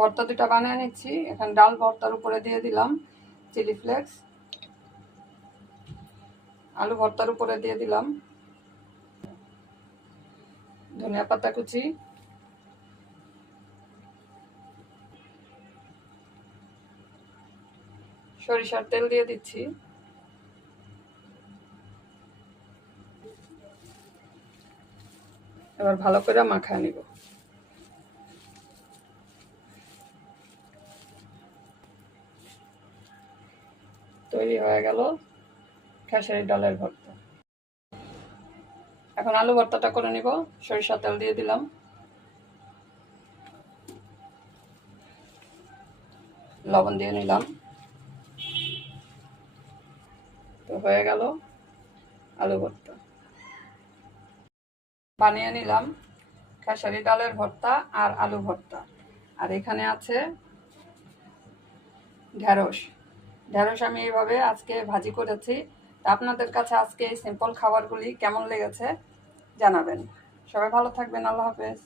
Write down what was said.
ভর্তা দুটা বানিয়ে নিচ্ছি। এখন ডাল ভর্তার উপরে দিয়ে দিলাম চিলি ফ্লেক্স, আলু ভর্তার উপরে দিয়ে দিলাম ধনিয়া পাতা কুচি, সরিষার তেল দিয়ে দিচ্ছি, এবার ভালো করে মাখায় নিব। তৈরি হয়ে গেল খেসারি ডালের ভর্তা। এখন আলু ভর্তাটা করে নিব। সরিষার তেল দিয়ে দিলাম, লবণ দিয়ে নিলাম, তো হয়ে গেল আলু ভর্তা। বানিয়ে নিলাম খেসারি ডালের ভর্তা আর আলু ভর্তা। আর এখানে আছে ঢেঁড়স। ঢেঁড়স আমি এইভাবে আজকে ভাজি করেছি। তা আপনাদের কাছে আজকে এই সিম্পল খাবারগুলি কেমন লেগেছে জানাবেন। সবাই ভালো থাকবেন। আল্লাহ হাফেজ।